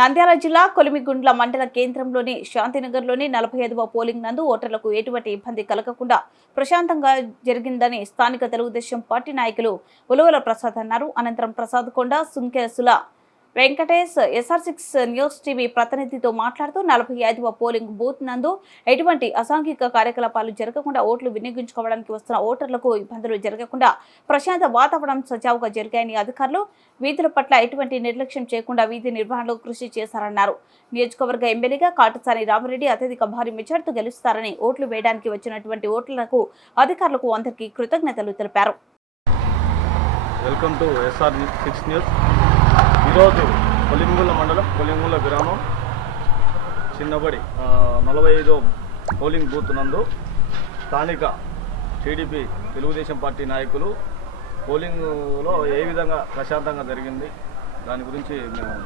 నంద్యాల జిల్లా కొలిమిగుండ్ల మండల కేంద్రంలోని శాంతినగర్లోని 45వ పోలింగ్ నందు ఓటర్లకు ఎటువంటి ఇబ్బంది కలగకుండా ప్రశాంతంగా జరిగిందని స్థానిక తెలుగుదేశం పార్టీ నాయకులు ఉలవల ప్రసాద్ అన్నారు. అనంతరం ప్రసాద్ కొండ సుంకెసుల వెంకటేష్ SR6 న్యూస్ టీవీ ప్రతినిధితో మాట్లాడుతూ 45వ పోలింగ్ బూత్ నందు ఎటువంటి అసాంఘిక కార్యకలాపాలు జరగకుండా ఓట్లు వినియోగించుకోవడానికి వస్తున్న ఓటర్లకు ఇబ్బందులు జరగకుండా ప్రశాంత వాతావరణం సజావుగా జరిగాయని అధికారులు వీధుల పట్ల ఎటువంటి నిర్లక్ష్యం చేయకుండా వీధి నిర్వహణలో కృషి చేశారన్నారు. నియోజకవర్గ ఎమ్మెల్యేగా కాటసాని రామిరెడ్డి అత్యధిక భారీ మెజార్టీతో గెలుస్తారని ఓట్లు వేయడానికి వచ్చినటువంటి ఓటర్లకు అధికారులకు అందరికీ కృతజ్ఞతలు తెలిపారు. Welcome to SR6 news. ఈరోజు కొలిమిగుండ్ల మండలం కొలిమిగుండ్ల గ్రామం చిన్నబడి 45వ పోలింగ్ బూత్ నందు స్థానిక టీడీపీ తెలుగుదేశం పార్టీ నాయకులు పోలింగ్లో ఏ విధంగా ప్రశాంతంగా జరిగింది దాని గురించి మేము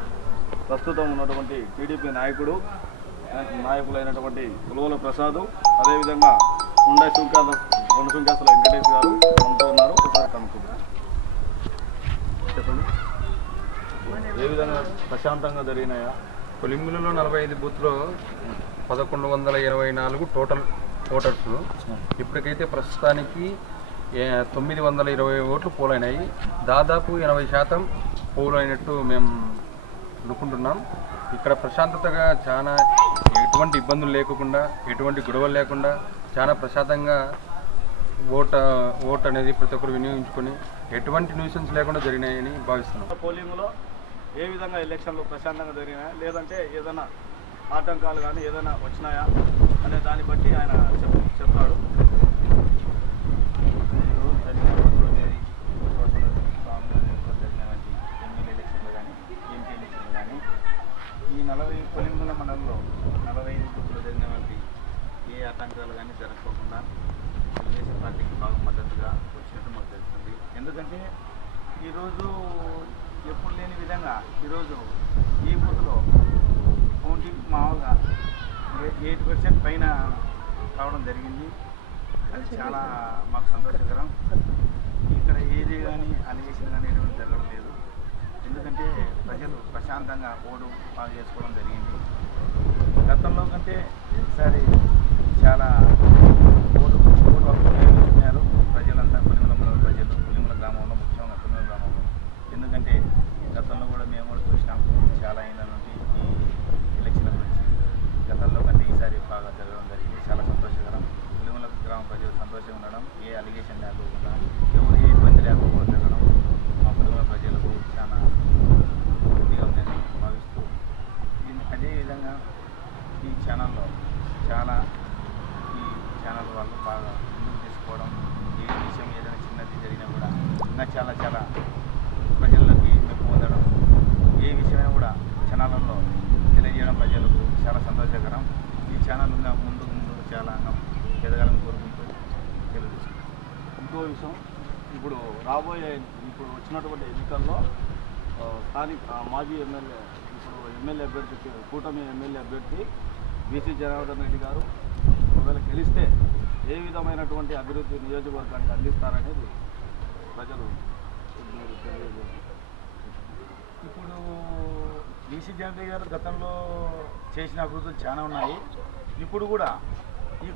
ప్రస్తుతం ఉన్నటువంటి టీడీపీ నాయకులైనటువంటి ఉలవల ప్రసాద్, అదేవిధంగా రెండు సుంకేసుల వెంకటేష్ గారు మనతో ఉన్నారు. ఒకసారి కనుక్కుంటారు. చెప్పండి, ఏ విధంగా ప్రశాంతంగా జరిగినాయా? కొలిమిగుండ్లలో 45 బూత్లో 1124 టోటల్ ఓటర్స్. ఇప్పటికైతే ప్రస్తుతానికి 920 ఓట్లు పోలైనాయి. దాదాపు 80% పోలైనట్టు మేము అనుకుంటున్నాం. ఇక్కడ ప్రశాంతతగా చాలా ఎటువంటి ఇబ్బందులు లేకుండా, ఎటువంటి గొడవలు లేకుండా చాలా ప్రశాంతంగా ఓట్ అనేది ప్రతి ఒక్కరు వినియోగించుకొని ఎటువంటి న్యూసెన్స్ లేకుండా జరిగినాయని భావిస్తున్నాం. పోలింగ్లో ఏ విధంగా ఎలక్షన్లు ప్రశాంతంగా జరిగినాయా, లేదంటే ఏదైనా ఆటంకాలు కానీ ఏదైనా వచ్చినాయా అనే దాన్ని బట్టి ఆయన చెప్తాడు. ఈ 40 కొలిమిగుండ్ల మండలంలో 45 బూత్లో జరిగినటువంటి ఏ ఆటంకాలు కానీ జరగకుండా తెలుగుదేశం పార్టీకి బాగా మద్దతుగా వచ్చినట్టు మాకు తెలుస్తుంది. ఎందుకంటే ఈరోజు ఎప్పుడు లేని విధంగా ఈరోజు ఈ బూత్లో కౌంటింగ్ మామూలుగా 8% పైన రావడం జరిగింది. అది చాలా మాకు సంతోషకరం. ఇక్కడ ఏది కానీ అలిగేషన్ కానీ ఎటువంటి జరగడం లేదు. ఎందుకంటే ప్రజలు ప్రశాంతంగా ఓటు బాగా చేసుకోవడం జరిగింది. గతంలో కంటే ఈసారి చాలా ఓటు హక్కు వినియోగించుకున్నారు ప్రజలంతా. కొలిమిగుండ్ల ప్రజలు కొలిమిగుండ్ల గ్రామంలో, ముఖ్యంగా కొలిమిగుండ్ల గ్రామంలో. ఎందుకంటే గతంలో కూడా మేము కూడా చూసినాం, చాలా ఏళ్ళ నుండి ఈ ఎలక్షన్ల గురించి. గతంలో కంటే ఈసారి బాగా జరగడం జరిగింది. చాలా సంతోషకరం. కొలిమిగుండ్ల గ్రామ ప్రజలు సంతోషంగా ఉండడం, ఏ అలిగేషన్ లేకపోకుండా, ఎవరు ఏ ఇబ్బంది లేకపోకుండా జరగడం మా కొలిమిగుండ్ల ప్రజలకు చాలా ఇదిగా ఉందని భావిస్తూ, అదేవిధంగా ఈ ఛానల్లో చాలా ఈ ఛానల్ వాళ్ళు బాగా ముందుకు తీసుకోవడం, ఏ విషయం ఏదైనా చిన్నది జరిగినా కూడా ఇంకా చాలా ప్రజలకి మెప్పు పొందడం, ఏ విషయమైనా కూడా ఛానళ్ళలో తెలియజేయడం ప్రజలకు చాలా సంతోషకరం. ఈ ఛానల్ ఇంకా ముందు చాలా ఎదగాలని కోరుకుంటూ తెలియజేస్తాం. ఇంకో విషయం, ఇప్పుడు వచ్చినటువంటి ఎన్నికల్లో స్థానిక మాజీ ఎమ్మెల్యే, ఇప్పుడు ఎమ్మెల్యే అభ్యర్థి, కూటమి ఎమ్మెల్యే అభ్యర్థి బీసీ జనార్దన్ రెడ్డి గారు ఒకవేళ గెలిస్తే ఏ విధమైనటువంటి అభివృద్ధి నియోజకవర్గానికి అందిస్తారనేది ప్రజలు తెలియజేస్తారు. ఇప్పుడు బీసీ జనార్దన్ గారు గతంలో చేసిన అభివృద్ధులు చాలా ఉన్నాయి. ఇప్పుడు కూడా ఈ